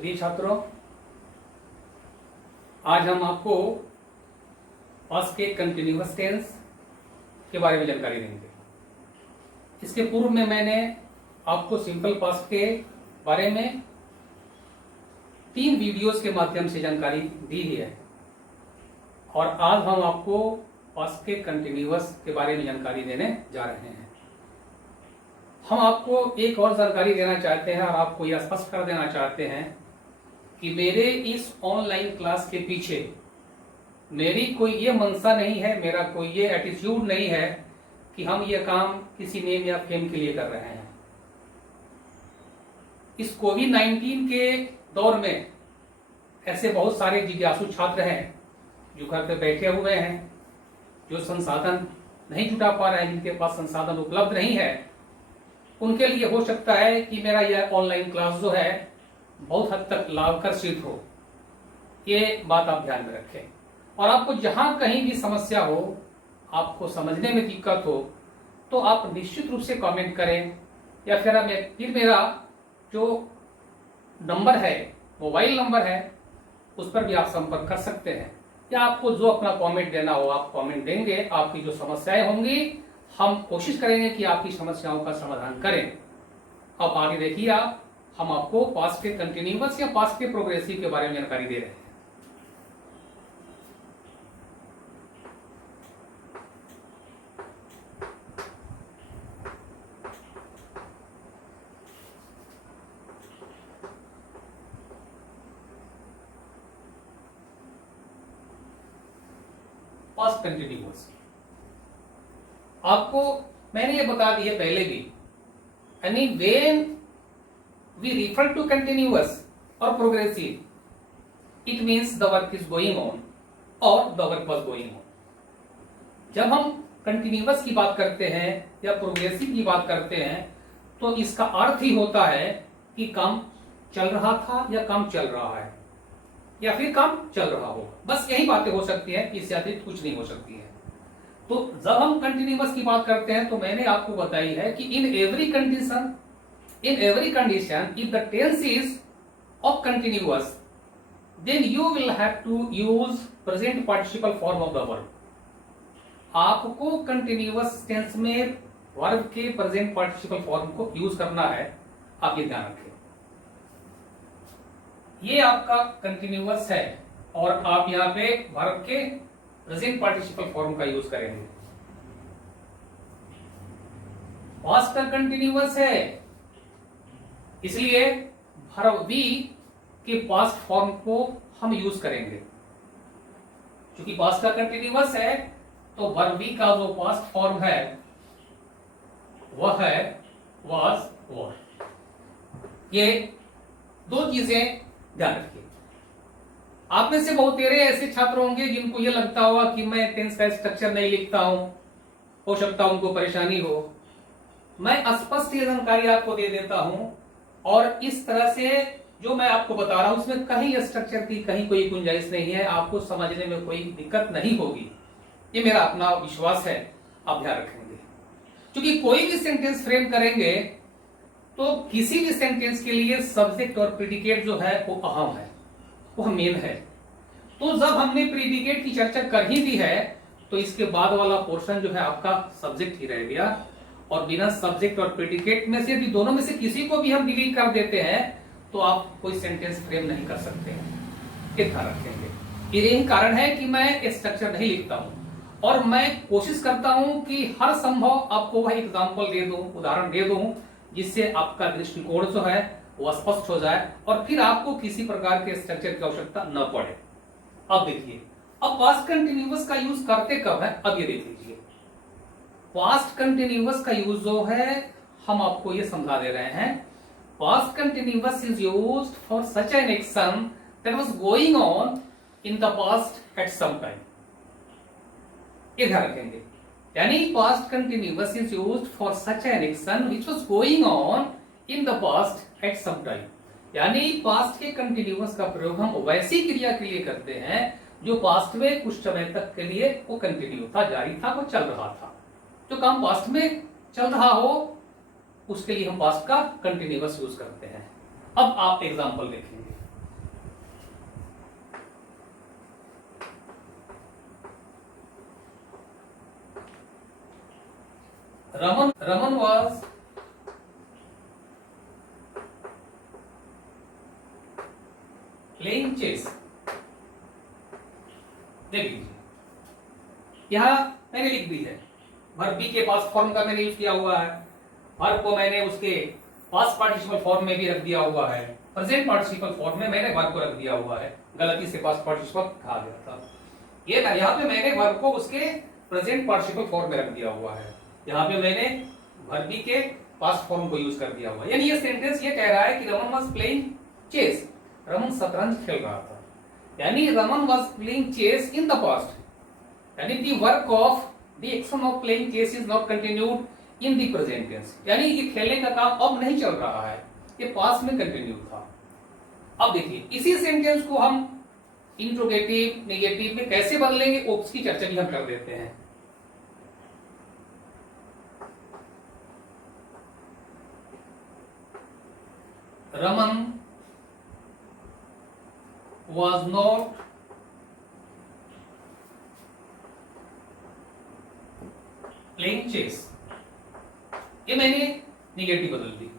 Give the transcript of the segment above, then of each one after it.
प्रिय छात्रों, आज हम आपको पास्ट के कंटिन्यूअस टेंस के बारे में जानकारी देंगे। इसके पूर्व में मैंने आपको सिंपल पास्ट के बारे में 3 वीडियोस के माध्यम से जानकारी दी है और आज हम आपको पास्ट के कंटिन्यूअस के बारे में जानकारी देने जा रहे हैं। हम आपको एक और जानकारी देना चाहते हैं और आपको यह स्पष्ट कर देना चाहते हैं कि मेरे इस ऑनलाइन क्लास के पीछे मेरी कोई ये मंशा नहीं है, मेरा कोई ये एटीट्यूड नहीं है कि हम ये काम किसी नेम या फेम के लिए कर रहे हैं। इस कोविड-19 के दौर में ऐसे बहुत सारे जिज्ञासु छात्र हैं जो घर पे बैठे हुए हैं, जो संसाधन नहीं जुटा पा रहे हैं, जिनके पास संसाधन उपलब्ध नहीं है। उनके लिए हो सकता है कि मेरा यह ऑनलाइन क्लास जो है बहुत हद तक लाभकर सिद्ध हो। ये बात आप ध्यान में रखें और आपको जहां कहीं भी समस्या हो, आपको समझने में दिक्कत हो, तो आप निश्चित रूप से कमेंट करें या फिर मेरा जो नंबर है, मोबाइल नंबर है, उस पर भी आप संपर्क कर सकते हैं या आपको जो अपना कमेंट देना हो आप कमेंट देंगे। आपकी जो समस्याएं होंगी हम कोशिश करेंगे कि आपकी समस्याओं का समाधान करें। अब आगे देखिए, हम आपको पास्ट के कंटिन्यूअस या पास्ट के प्रोग्रेसिव के बारे में जानकारी दे रहे हैं। पास्ट कंटिन्यूअस आपको मैंने ये बता दी है पहले भी। यानी when we refer to continuous और progressive, it means the work is going on और the work was going on. जब हम कंटिन्यूअस की बात करते हैं या प्रोग्रेसिव की बात करते हैं तो इसका अर्थ ही होता है कि काम चल रहा था या काम चल रहा है या फिर काम चल रहा हो। बस यही बातें हो सकती हैं, इससे अधिक कुछ नहीं हो सकती है। तो जब हम कंटिन्यूअस की बात करते हैं तो मैंने आपको बताई है कि in every condition if the tense is of continuous, then you will have to use present participle form of the verb. आपको कंटिन्यूअस टेंस में वर्ब के प्रेजेंट पार्टिसिपल फॉर्म को यूज करना है। आप ये ध्यान रखें, ये आपका कंटिन्यूअस है और आप यहां पे वर्ब के प्रेजेंट पार्टिसिपल फॉर्म का यूज करेंगे। पास्ट का कंटिन्यूअस है, इसलिए वर्ब बी के पास्ट फॉर्म को हम यूज करेंगे। क्योंकि पास्ट का कंटिन्यूअस है तो वर्ब बी का जो पास्ट फॉर्म है वह है वाज वर। ये 2 चीजें ध्यान रखिए। आप में से बहुत तेरे ऐसे छात्र होंगे जिनको ये लगता होगा कि मैं टेंस का स्ट्रक्चर नहीं लिखता हूं, हो सकता है उनको परेशानी हो। मैं स्पष्ट ये जानकारी आपको दे देता हूं और इस तरह से जो मैं आपको बता रहा हूं उसमें कहीं स्ट्रक्चर की कहीं कोई गुंजाइश नहीं है, आपको समझने में कोई दिक्कत नहीं होगी। ये मेरा अपना विश्वास है, आप ध्यान रखेंगे। क्योंकि कोई भी सेंटेंस फ्रेम करेंगे तो किसी भी सेंटेंस के लिए सब्जेक्ट और प्रीडिकेट जो है वो अहम है, वो मेन है। तो जब हमने प्रीडिकेट की चर्चा कर ही दी है तो इसके बाद वाला पोर्शन जो है आपका सब्जेक्ट ही रह गया और बिना सब्जेक्ट और प्रीडिकेट में से यदि दोनों में से किसी को भी हम डिलीट कर देते हैं तो आप कोई सेंटेंस फ्रेम नहीं कर सकते हैं। ये ध्यान रखेंगे। यही कारण है कि मैं स्ट्रक्चर नहीं लिखता हूं और मैं कोशिश करता हूं कि हर संभव आपको वह एग्जाम्पल दे दूं, उदाहरण दे दूं, जिससे आपका दृष्टिकोण जो है वो स्पष्ट हो जाए और फिर आपको किसी प्रकार के स्ट्रक्चर की आवश्यकता न पड़े। अब देखिए, अब पास्ट कंटिन्यूअस का यूज करते कब है, अब ये देख लीजिए। पास्ट कंटिन्यूअस का यूज जो है हम आपको ये समझा दे रहे हैं। Past continuous is used for such an action that was going on in the past at some time. ये ध्यान रखेंगे। यानी past continuous is used for such an action which was going on in the past at some time. यानी past के continuous का प्रयोग हम वैसी क्रिया के लिए करते हैं जो पास्ट में कुछ समय तक के लिए वो कंटिन्यू था, जारी था, वो चल रहा था। जो काम पास्ट में चल रहा हो उसके लिए हम पास्ट का कंटिन्यूअस यूज करते हैं। अब आप एग्जांपल देखेंगे। Raman was playing chess. देख लीजिए, यहां मैंने लिख दी है, वर्ब बी के पास फॉर्म का मैंने यूज किया हुआ है, वर्ब को मैंने उसके पास्ट पार्टिसिपल फॉर्म में भी रख दिया हुआ है, प्रेजेंट पार्टिसिपल फॉर्म में मैंने वर्ब को रख दिया हुआ है, गलती से पास्ट पार्टिसिपल कहा गया था। ये था, यहाँ पे मैंने वर्ब को उसके प्रेजेंट पार्टिसिपल फॉर्म में रख दिया हुआ है, यहाँ पे मैंने वर्ब बी के पास्ट फॉर्म को यूज कर दिया हुआ है। यानी ये सेंटेंस ये कह रहा है कि Raman was playing chess, Raman शतरंज खेल रहा था, यानी Raman was playing chess in the past, यानी the work of the action of playing chess is not continued in the present tense, यानी ये खेलने का काम अब नहीं चल रहा है, ये पास्ट में कंटिन्यू था। अब देखिए इसी सेंटेंस को हम इंट्रोगेटिव नेगेटिव में कैसे बदलेंगे उसकी चर्चा भी हम कर देते हैं। Raman was not playing chess, ये मैंने निगेटिव बदल दी।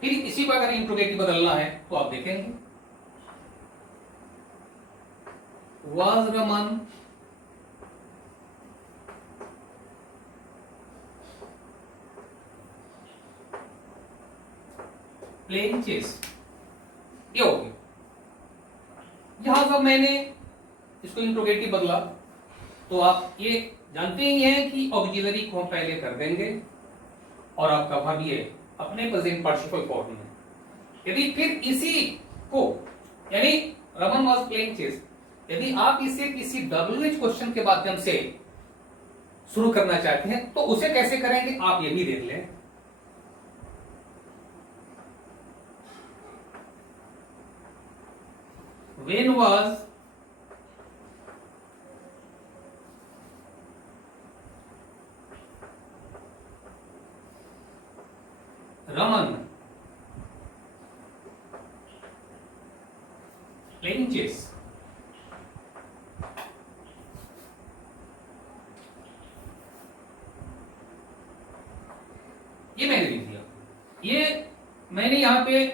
फिर इसी को अगर इंट्रोगेटिव बदलना है तो आप देखेंगे, was रमन प्लेइंग चेस, ये हो गया। यहां जब मैंने इसको इंट्रोगेटिव बदला तो आप ये जानते ही हैं कि ऑक्सिलरी को हम पहले कर देंगे और आपका वर्ब ये अपने प्रेजेंट पार्टिसिपल फॉर्म में। यदि फिर इसी को, यानी रमन वाज प्लेइंग चेस, यदि आप इसे किसी WH क्वेश्चन के माध्यम से शुरू करना चाहते हैं तो उसे कैसे करेंगे आप ये भी देख लें। When was Raman playing chess? ये मैंने लिख दिया। ये मैंने यहाँ पे,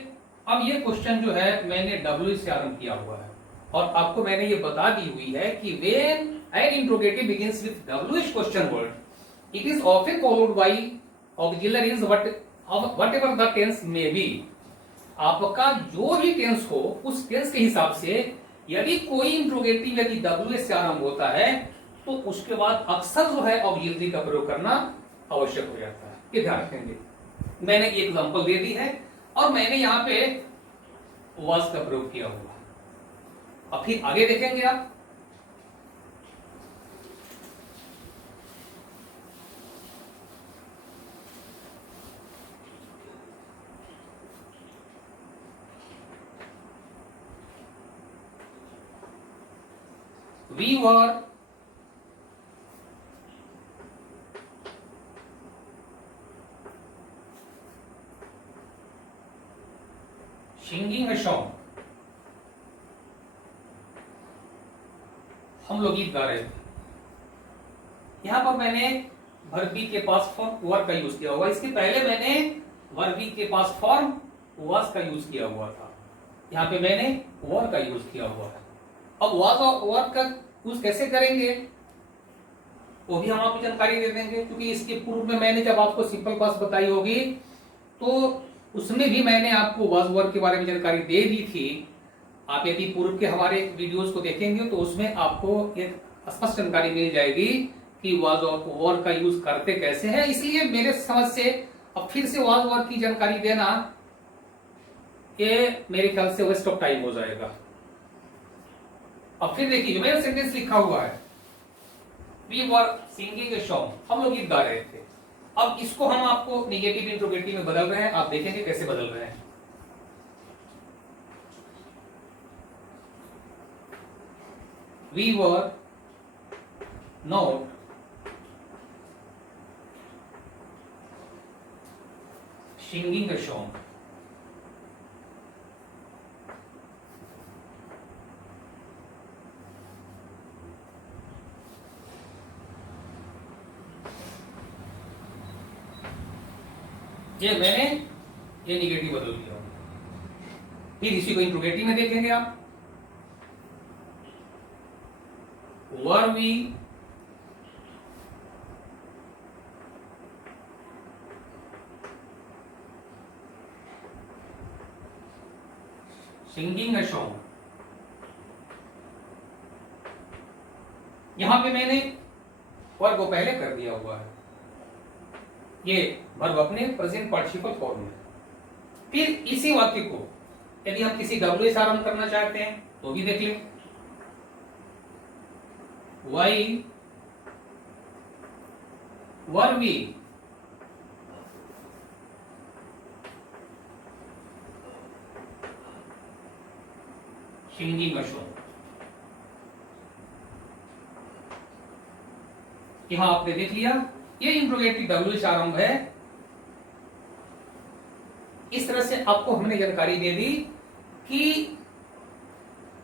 अब ये क्वेश्चन जो है मैंने W से आरंभ किया हुआ है और आपको मैंने ये बता दी हुई है कि when an interrogative begins with WH question word, it is often followed by auxiliaries whatever the tense may be। आपका जो भी टेंस हो उस टेंस के हिसाब से यदि कोई इंट्रोगेटिव यदि WH से आरंभ होता है तो उसके बाद अक्सर जो है ऑक्सिलरी का प्रयोग करना आवश्यक हो जाता है। ये ध्यान रखेंगे। मैंने एक एग्जांपल दे दी है और मैंने यहां पे was का प्रयोग किया हुआ। अब फिर आगे देखेंगे आप, we were singing a song, हम लोग गीत गा रहे थे। यहां पर मैंने वर्ब बी के पास्ट फॉर्म वर का यूज किया हुआ, इसके पहले मैंने वर्ब बी के पास्ट फॉर्म वाज का यूज किया हुआ था, यहां पे मैंने वर का यूज किया हुआ है। अब वाज और वर का यूज कैसे करेंगे वो भी हम आपको जानकारी दे देंगे, क्योंकि इसके पूर्व में मैंने जब आपको सिंपल पास्ट बताई होगी तो उसमें भी मैंने आपको वाज वर्ब के बारे में जानकारी दे दी थी। आप यदि पूर्व के हमारे वीडियोस को देखेंगे तो उसमें आपको एक स्पष्ट जानकारी मिल जाएगी कि वाज और वर्ब का यूज करते कैसे हैं। इसलिए मेरे समझ से अब फिर से वाज वर्ब की जानकारी देना ये मेरे ख्याल से वेस्ट ऑफ टाइम हो जाएगा। अब फिर देखिए मेरा सेंटेंस लिखा हुआ है, we were singing a song, हम लोग गीत गा रहे थे। अब इसको हम आपको निगेटिव इंट्रोगेटिव में बदल रहे हैं, आप देखेंगे कैसे बदल रहे हैं। We were not singing a song, ये मैंने ये निगेटिव बदल दिया। फिर इसी को इंट्रोगेटिव में देखेंगे आप। Were we singing a song. यहां पे मैंने वर्ब को पहले कर दिया हुआ है, ये वर्ब अपने प्रेजेंट पार्टिसिपल फॉर्म में। फिर इसी वाक्य को यदि हम किसी WH आरंभ करना चाहते हैं तो भी देख लें। Why were we singing a song. यहां आपने देख लिया, ये इंट्रोगेटिव WH आरंभ है। इस तरह से आपको हमने जानकारी दे दी कि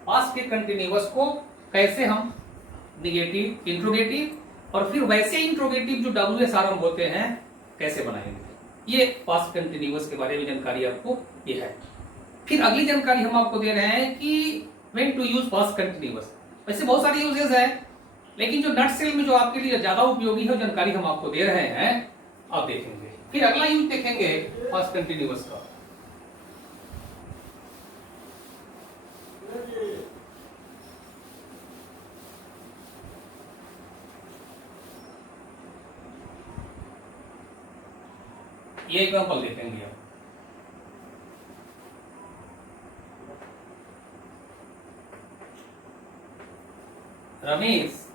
पास्ट के कंटिन्यूअस को कैसे हम निगेटिव, इंट्रोगेटिव और फिर वैसे इंट्रोगेटिव जो WH आरंभ होते हैं कैसे बनाएंगे। ये पास्ट कंटिन्यूअस के बारे में जानकारी आपको ये है। फिर अगली जानकारी हम आपको दे रहे हैं कि when to use past continuous. वैसे बहुत सारे यूजेस है, लेकिन जो नटसेल में जो आपके लिए ज्यादा उपयोगी है जानकारी हम आपको दे रहे हैं, आप देखेंगे। फिर अगला यूज देखेंगे पास्ट कंटिन्यूअस का। ये एग्जांपल देखेंगे आप। Ramesh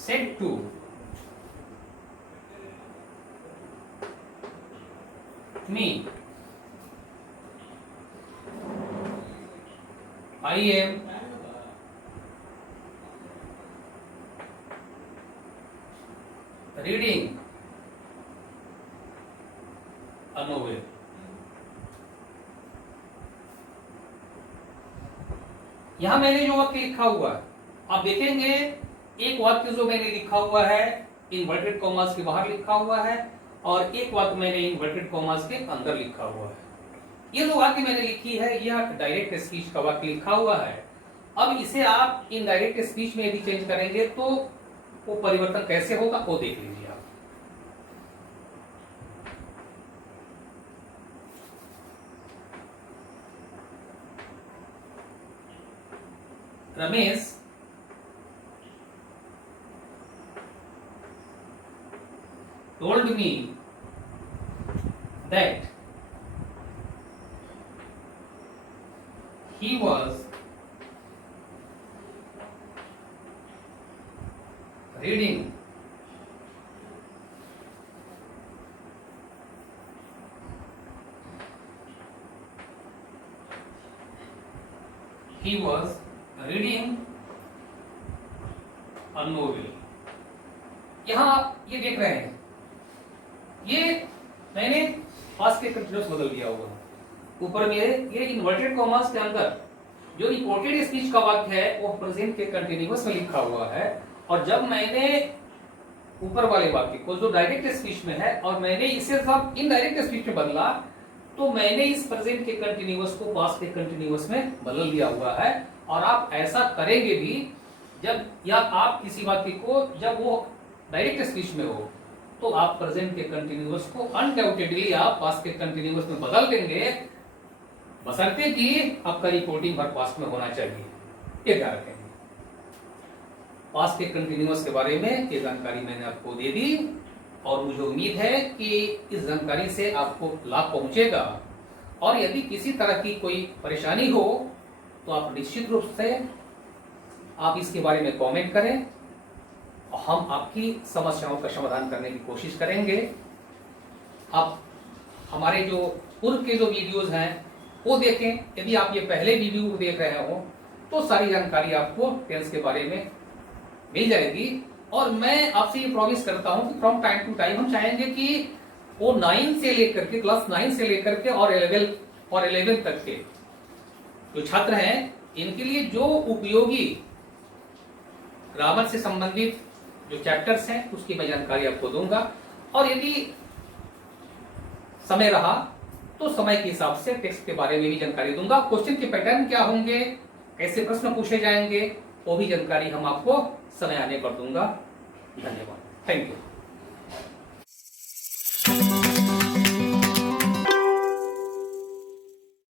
said to me, I am reading a novel. यहां मैंने जो वाक्य लिखा हुआ है आप देखेंगे, एक वाक्य जो मैंने लिखा हुआ है इन्वर्टेड कॉमास के बाहर लिखा हुआ है और एक वाक्य मैंने इन्वर्टेड कॉमास के अंदर लिखा हुआ है। ये जो वाक्य मैंने लिखी है यह डायरेक्ट स्पीच का वाक्य लिखा हुआ है। अब इसे आप इनडायरेक्ट स्पीच में यदि चेंज करेंगे तो वो परिवर्तन कैसे होगा वो देख लीजिए आप। Ramesh told me that he was reading a novel। यहां ये देख रहे हैं, ये मैंने पास्ट के कंटिन्यूअस बदल दिया हुआ। ऊपर में ये इन्वर्टेड कॉमास के अंदर जो रिपोर्टेड स्पीच का वाक्य है वो प्रेजेंट के कंटिन्यूअस में लिखा हुआ है, और जब मैंने ऊपर वाले वाक्य को जो डायरेक्ट स्पीच में है और मैंने इसे सब इनडायरेक्ट स्पीच में बदला तो मैंने इस प्रेजेंट के कंटिन्यूअस को पास्ट के कंटिन्यूअस में बदल दिया हुआ है। और आप ऐसा करेंगे भी जब या आप किसी वाक्य को जब वो डायरेक्ट स्पीच में हो तो आप प्रेजेंट के कंटिन्यूअस को अनडाउटेडली आप पास्ट के कंटिन्यूअस में बदल देंगे, बशर्ते कि आपका रिपोर्टिंग वर्ब पास्ट में होना चाहिए। ये ध्यान रखेंगे। पास्ट के कंटिन्यूअस के बारे में ये जानकारी मैंने आपको दे दी और मुझे उम्मीद है कि इस जानकारी से आपको लाभ पहुंचेगा। और यदि किसी तरह की कोई परेशानी हो तो आप निश्चित रूप से आप इसके बारे में कमेंट करें और हम आपकी समस्याओं का समाधान करने की कोशिश करेंगे। आप हमारे जो पूर्व के जो वीडियोस हैं वो देखें। यदि आप ये पहले वीडियो देख रहे हो तो सारी जानकारी आपको टेंस के बारे में मिल जाएगी। और मैं आपसे ये प्रॉमिस करता हूं कि फ्रॉम टाइम टू टाइम हम चाहेंगे कि वो 9 से लेकर के क्लास 9 से लेकर के और 11 तक के जो छात्र हैं इनके लिए जो उपयोगी ग्रामर से संबंधित जो चैप्टर्स हैं उसकी मैं जानकारी आपको दूंगा, और यदि समय रहा तो समय के हिसाब से टेक्स्ट के बारे में भी जानकारी दूंगा। क्वेश्चन के पैटर्न क्या होंगे, कैसे प्रश्न पूछे जाएंगे, वो भी जानकारी हम आपको समय आने पर दूंगा। धन्यवाद, थैंक यू।